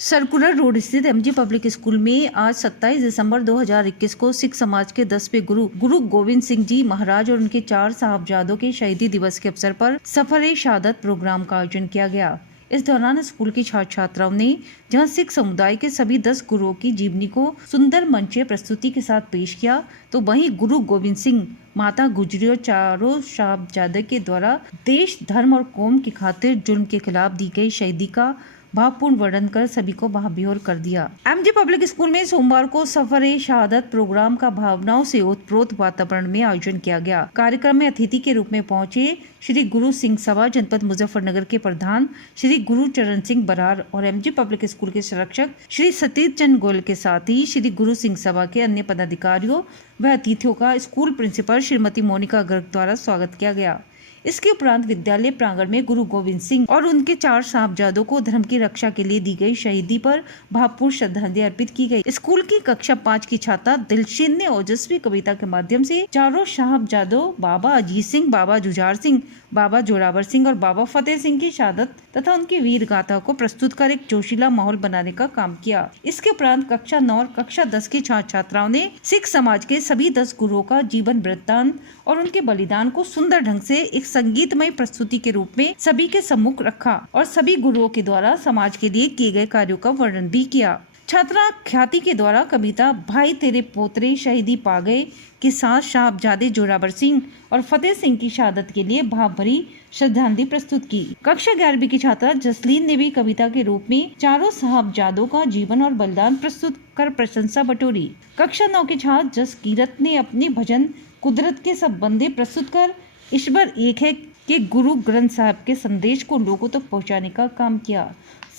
Circular road स्थित MG public school में आज 27 दिसंबर 2021 को सिख समाज के 10वें गुरु गोविंद सिंह जी महाराज और उनके 4 साहबजादों के शहीदी दिवस के अवसर पर सफर शहादत प्रोग्राम का आयोजन किया गया। इस दौरान स्कूल की छात्र छात्राओं ने जहां सिख समुदाय के सभी 10 गुरुओं की जीवनी को सुंदर मंचीय प्रस्तुति के साथ पेश किया, तो वहीं गुरु गोविंद सिंह, माता गुजरी और चारों साहबजादे के द्वारा देश, धर्म और कौम की खातिर जुल्म के खिलाफ दी गई शहीदी का भावपूर्ण वर्णन कर सभी को भावविभोर कर दिया। एमजी पब्लिक स्कूल में सोमवार को सफर शहादत प्रोग्राम का भावनाओं से ओतप्रोत वातावरण में आयोजन किया गया। कार्यक्रम में अतिथि के रूप में पहुंचे श्री गुरु सिंह सभा जनपद मुजफ्फरनगर के प्रधान श्री गुरु चरण सिंह बरार और एमजी पब्लिक स्कूल के संरक्षक श्री सतीश चंद गोयल के साथ ही श्री गुरु सिंह सभा के अन्य पदाधिकारियों व अतिथियों का स्कूल प्रिंसिपल श्रीमती मोनिका गर्ग द्वारा स्वागत किया गया। इसके उपरांत विद्यालय प्रांगण में गुरु गोविंद सिंह और उनके 4 साहबजादों को धर्म की रक्षा के लिए दी गई शहीदी पर भावपूर्ण श्रद्धांजलि अर्पित की गई। स्कूल की कक्षा 5 की छात्रा दिलशीन ने ओजस्वी कविता के माध्यम से चारों साहबजादों बाबा अजीत सिंह, बाबा जुझार सिंह, बाबा जोरावर सिंह और बाबा फतेह सिंह की शहादत तथा उनकी वीर गाथा को प्रस्तुत कर एक जोशीला माहौल बनाने का काम किया। इसके उपरांत कक्षा 9 और कक्षा 10 की छात्र छात्राओं ने सिख समाज के सभी 10 गुरुओं का जीवन वृत्तांत और उनके बलिदान को सुंदर ढंग से एक संगीतमय प्रस्तुति के रूप में सभी के सम्मुख रखा और सभी गुरुओं के द्वारा समाज के लिए किए गए कार्यों का वर्णन भी किया। छात्रा ख्याति के द्वारा कविता भाई तेरे पोतरे शहीदी पा गए के साथ साहबजादे जोरावर सिंह और फतेह सिंह की शहादत के लिए भाव भरी श्रद्धांजलि प्रस्तुत की। कक्षा 11वीं की छात्रा जसलीन ने भी कविता के रूप में चारों साहबजादों का जीवन और बलिदान प्रस्तुत कर प्रशंसा बटोरी। कक्षा 9 के छात्र जसकीरत ने अपने भजन कुदरत के सब बंदे प्रस्तुत कर ईश्वर एक है के गुरु ग्रंथ साहब के संदेश को लोगों तक पहुंचाने का काम किया।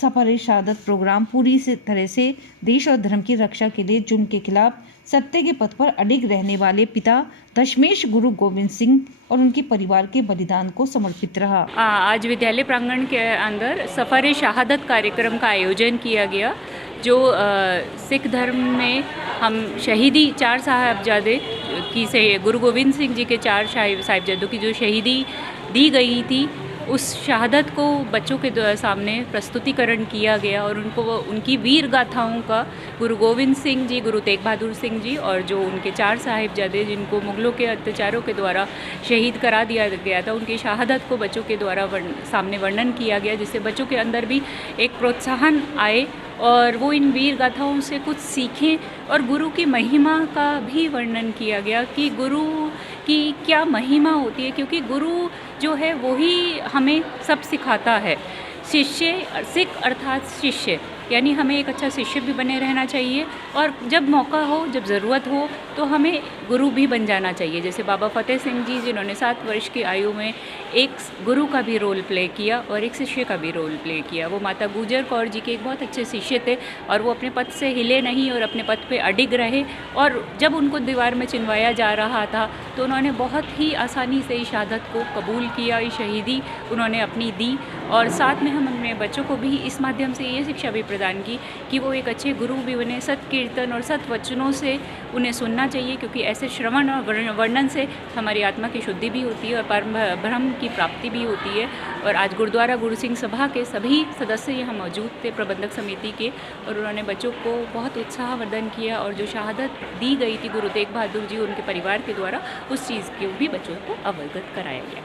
सफर शहादत प्रोग्राम पूरी तरह से देश और धर्म की रक्षा के लिए जुल्म के खिलाफ सत्य के पथ पर अडिग रहने वाले पिता दशमेश गुरु गोविंद सिंह और उनके परिवार के बलिदान को समर्पित रहा। आज विद्यालय प्रांगण के अंदर सफर शहादत कार्यक्रम का आयोजन किया गया, जो सिख धर्म में हम शहीदी 4 साहबजादे की से गुरु गोविंद सिंह जी के 4 साहबजादों की जो शहीदी दी गई थी, उस शहादत को बच्चों के सामने प्रस्तुतिकरण किया गया और उनकी वीर गाथाओं का गुरु गोविंद सिंह जी, गुरु तेग बहादुर सिंह जी और जो उनके 4 साहिबजादे जिनको मुगलों के अत्याचारों के द्वारा शहीद करा दिया गया था, उनकी शहादत को बच्चों के द्वारा सामने वर्णन किया गया, जिससे बच्चों के अंदर भी एक प्रोत्साहन आए और वो इन वीर गाथाओं से कुछ सीखें। और गुरु की महिमा का भी वर्णन किया गया कि गुरु की क्या महिमा होती है, क्योंकि गुरु जो है वही हमें सब सिखाता है। शिष्य, सिख अर्थात शिष्य, यानी हमें एक अच्छा शिष्य भी बने रहना चाहिए और जब मौका हो, जब ज़रूरत हो तो हमें गुरु भी बन जाना चाहिए। जैसे बाबा फतेह सिंह जी, जिन्होंने 7 वर्ष की आयु में एक गुरु का भी रोल प्ले किया और एक शिष्य का भी रोल प्ले किया। वो माता गुजर कौर जी के एक बहुत अच्छे शिष्य थे और वो अपने पद से हिले नहीं और अपने पद पे अडिग रहे, और जब उनको दीवार में चिनवाया जा रहा था तो उन्होंने बहुत ही आसानी से इस शहादत को कबूल किया, इस शहीदी उन्होंने अपनी दी। और साथ में हम अपने बच्चों को भी इस माध्यम से ये शिक्षा भी प्रदान की कि वो एक अच्छे गुरु भी बने। सत कीर्तन और सत वचनों से उन्हें सुनना चाहिए, क्योंकि ऐसे श्रवण और वर्णन से हमारी आत्मा की शुद्धि भी होती है और परम ब्रह्म की प्राप्ति भी होती है। और आज गुरुद्वारा गुरु सिंह सभा के सभी सदस्य यहाँ मौजूद थे, प्रबंधक समिति के, और उन्होंने बच्चों को बहुत उत्साहवर्धन किया और जो शहादत दी गई थी गुरु तेग बहादुर जी और उनके परिवार के द्वारा, उस चीज़ को भी बच्चों को अवगत कराया गया।